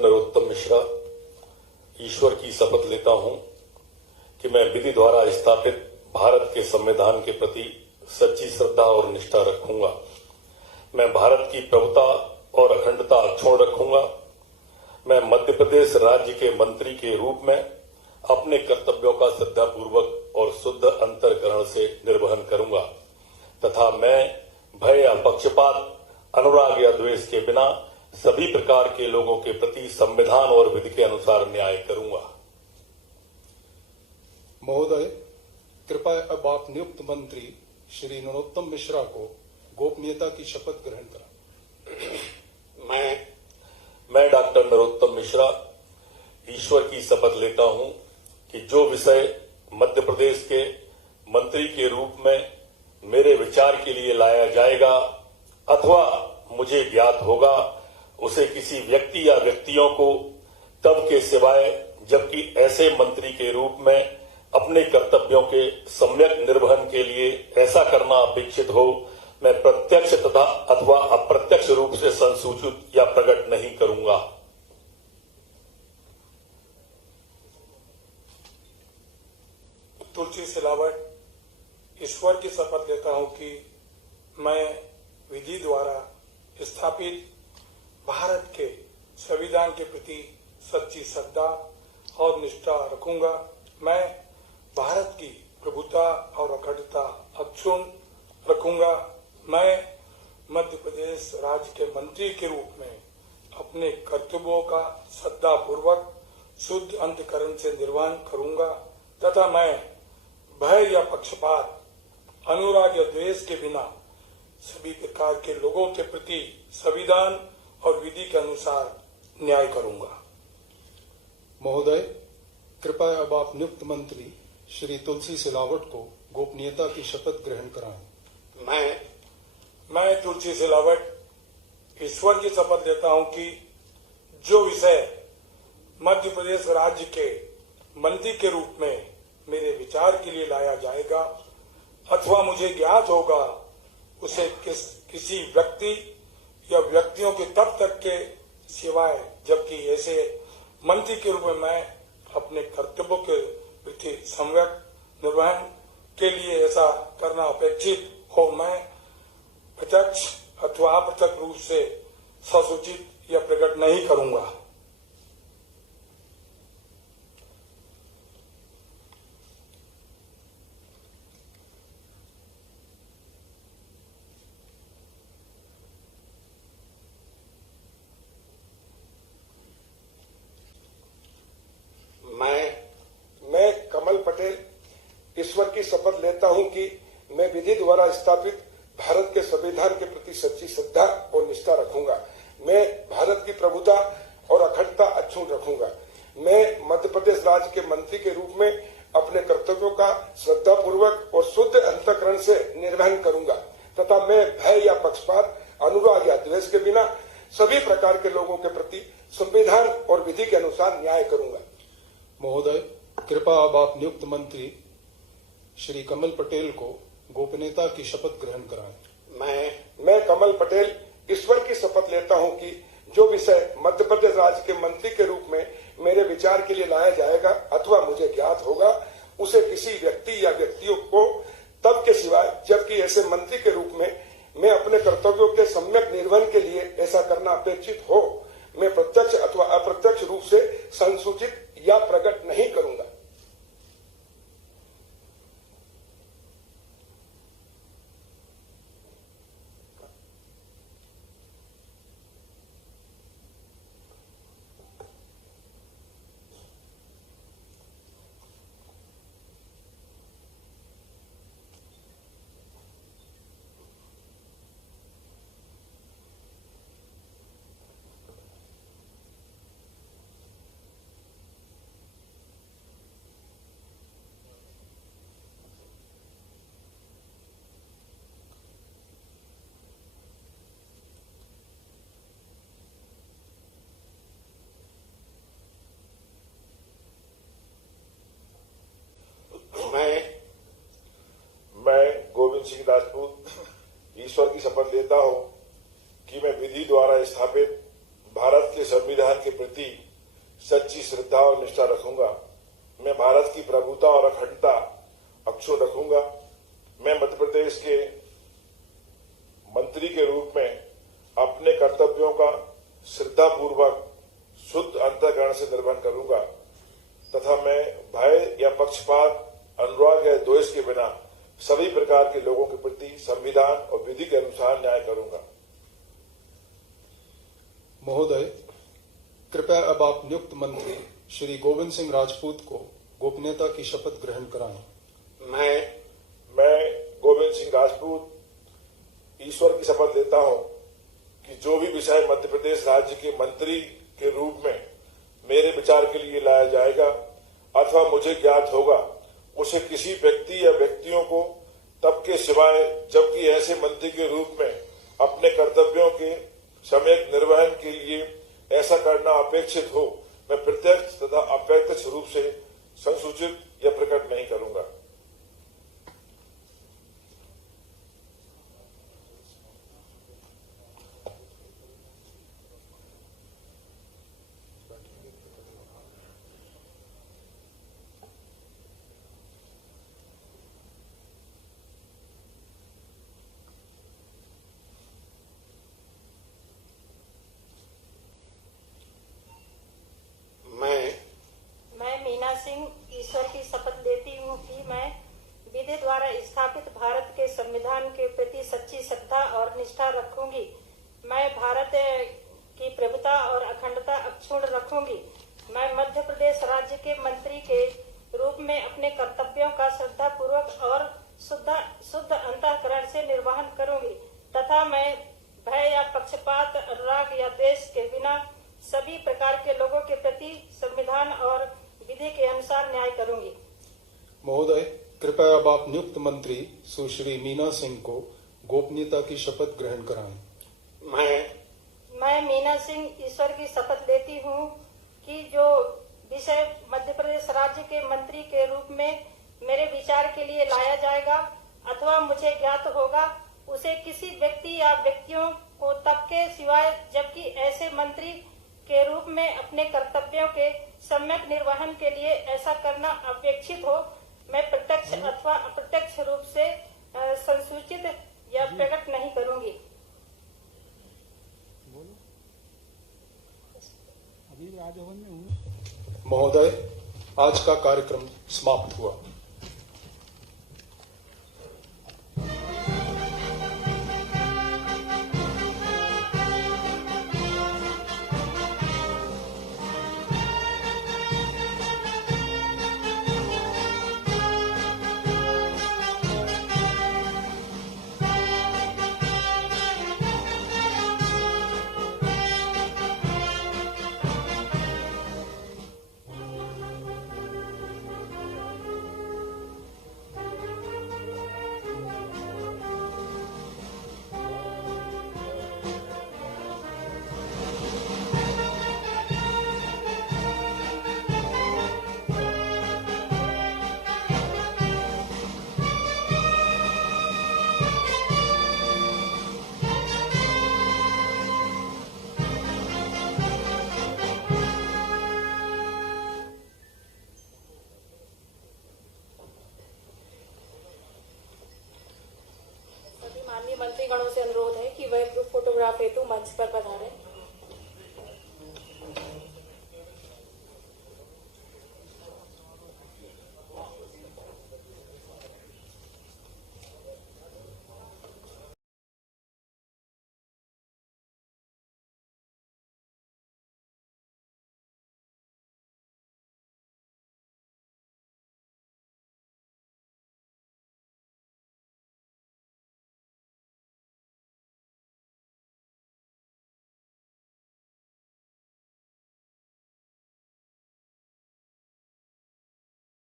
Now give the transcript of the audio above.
नरोत्तम मिश्रा ईश्वर की शपथ लेता हूं कि मैं विधि द्वारा स्थापित भारत के संविधान के प्रति सच्ची श्रद्धा और निष्ठा रखूंगा। मैं भारत की प्रभुता और अखंडता अक्षुण्ण रखूंगा। मैं मध्य प्रदेश राज्य के मंत्री के रूप में अपने कर्तव्यों का श्रद्धापूर्वक और शुद्ध अंतःकरण से निर्वहन करूंगा तथा मैं भय या पक्षपात, अनुराग या द्वेष के बिना सभी प्रकार के लोगों के प्रति संविधान और विधि के अनुसार न्याय करूंगा। महोदय, कृपया अब आप नियुक्त मंत्री श्री नरोत्तम मिश्रा को गोपनीयता की शपथ ग्रहण कराएं। मैं डॉक्टर नरोत्तम मिश्रा ईश्वर की शपथ लेता हूं कि जो विषय मध्य प्रदेश के मंत्री के रूप में मेरे विचार के लिए लाया जाएगा अथवा मुझे ज्ञात होगा, उसे किसी व्यक्ति या व्यक्तियों को तब के सिवाय जबकि ऐसे मंत्री के रूप में अपने कर्तव्यों के सम्यक निर्वहन के लिए ऐसा करना अपेक्षित हो, मैं प्रत्यक्ष तथा अथवा अप्रत्यक्ष रूप से संसूचित या प्रकट नहीं करूंगा। तुलसी सिलावट ईश्वर की शपथ लेता हूं कि मैं विधि द्वारा स्थापित भारत के संविधान के प्रति सच्ची श्रद्धा और निष्ठा रखूंगा। मैं भारत की प्रभुता और अखंडता अक्षुण्ण रखूंगा। मैं मध्य प्रदेश राज्य के मंत्री के रूप में अपने कर्तव्यों का श्रद्धापूर्वक शुद्ध अंतःकरण से निर्वहन करूंगा तथा मैं भय या पक्षपात, अनुराग या द्वेष के बिना सभी प्रकार के लोगों के प्रति संविधान और विधि के अनुसार न्याय करूंगा। महोदय, कृपया अब आप नियुक्त मंत्री श्री तुलसी सिलावट को गोपनीयता की शपथ ग्रहण कराएं। मैं तुलसी सिलावट ईश्वर की शपथ लेता हूं कि जो विषय मध्य प्रदेश राज्य के मंत्री के रूप में मेरे विचार के लिए लाया जाएगा अथवा मुझे ज्ञात होगा, उसे किसी व्यक्ति या व्यक्तियों के तब तक के सिवाय जबकि ऐसे मंत्री के रूप में मैं अपने कर्तव्यों के प्रति सम्यक निर्वहन के लिए ऐसा करना अपेक्षित हो, मैं प्रत्यक्ष अथवा अप्रत्यक्ष रूप से संसूचित या प्रकट नहीं करूंगा। मैं कमल पटेल ईश्वर की शपथ लेता हूं कि मैं विधि द्वारा स्थापित भारत के संविधान के प्रति सच्ची श्रद्धा और निष्ठा रखूंगा। मैं भारत की प्रभुता और अखंडता अक्षुण्ण रखूंगा। मैं मध्य प्रदेश राज्य के मंत्री के रूप में अपने कर्तव्यों का श्रद्धापूर्वक और शुद्ध अंतःकरण से निर्वहन करूंगा तथा मैं भय या पक्षपात, अनुराग या द्वेष के बिना सभी प्रकार के लोगों के प्रति संविधान और विधि के अनुसार न्याय करूंगा। महोदय, कृपया अब आप नियुक्त मंत्री श्री कमल पटेल को गोपनीयता की शपथ ग्रहण कराएं। मैं कमल पटेल ईश्वर की शपथ लेता हूं कि जो विषय मध्य प्रदेश राज्य के मंत्री के रूप में मेरे विचार के लिए लाया जाएगा अथवा मुझे ज्ञात होगा, उसे किसी व्यक्ति या व्यक्तियों को तब के सिवाय जबकि ऐसे मंत्री के रूप में मैं अपने कर्तव्यों के सम्यक निर्वहन के लिए ऐसा करना अपेक्षित हो, मैं प्रत्यक्ष अथवा अप्रत्यक्ष रूप से संसूचित या प्रकट नहीं करूंगा। सिंह राजपूत ईश्वर की शपथ लेता हूं कि मैं विधि द्वारा स्थापित भारत के संविधान के प्रति सच्ची श्रद्धा और निष्ठा रखूंगा। मैं भारत की प्रभुता और अखंडता अक्षुण्ण रखूंगा। मैं मध्य प्रदेश के मंत्री के रूप में अपने कर्तव्यों का श्रद्धापूर्वक शुद्ध अंतःकरण से निर्वहन करूंगा तथा मैं भय या पक्षपात, अनुराग या द्वेष के बिना सभी प्रकार के लोगों के प्रति संविधान और विधि के अनुसार न्याय करूंगा। महोदय, कृपया अब आप नियुक्त मंत्री श्री गोविंद सिंह राजपूत को गोपनीयता की शपथ ग्रहण कराएं। मैं गोविंद सिंह राजपूत ईश्वर की शपथ लेता हूं कि जो भी विषय मध्य प्रदेश राज्य के मंत्री के रूप में मेरे विचार के लिए लाया जाएगा अथवा मुझे ज्ञात होगा, उसे किसी व्यक्ति या व्यक्तियों को तब के सिवाय जबकि ऐसे मंत्री के रूप में अपने कर्तव्यों के सम्यक निर्वहन के लिए ऐसा करना अपेक्षित हो, मैं प्रत्यक्ष तथा अप्रत्यक्ष रूप से संसूचित या प्रकट नहीं करूंगा। मैं मीना सिंह ईश्वर की शपथ लेती हूँ कि मैं विधि द्वारा स्थापित भारत के संविधान के प्रति सच्ची श्रद्धा और निष्ठा रखूंगी। मैं भारत की प्रभुता और अखंडता अक्षुण्ण रखूंगी। मैं मध्य प्रदेश राज्य के मंत्री के रूप में अपने कर्तव्यों का श्रद्धापूर्वक और शुद्ध अंतःकरण से निर्वहन करूंगी तथा मैं भय या पक्षपात, अनुराग या द्वेष के बिना सभी प्रकार के लोगों के प्रति संविधान और विधि के अनुसार न्याय करूंगी। महोदय, कृपया अब आप नियुक्त मंत्री सुश्री मीना सिंह को गोपनीयता की शपथ ग्रहण कराएं। मैं मीना सिंह ईश्वर की शपथ लेती हूँ कि जो विषय मध्य प्रदेश राज्य के मंत्री के रूप में मेरे विचार के लिए लाया जाएगा अथवा मुझे ज्ञात होगा, उसे किसी व्यक्ति या व्यक्तियों को तब के सिवाय जबकि ऐसे मंत्री के रूप में अपने कर्तव्यों के सम्यक निर्वहन के लिए ऐसा करना अपेक्षित हो, मैं प्रत्यक्ष अथवा अप्रत्यक्ष रूप से संसूचित या प्रकट नहीं करूंगी। महोदय, आज का कार्यक्रम समाप्त हुआ। मंत्रीगणों से अनुरोध है कि वह ग्रुप फोटोग्राफ हेतु मंच पर पधारें।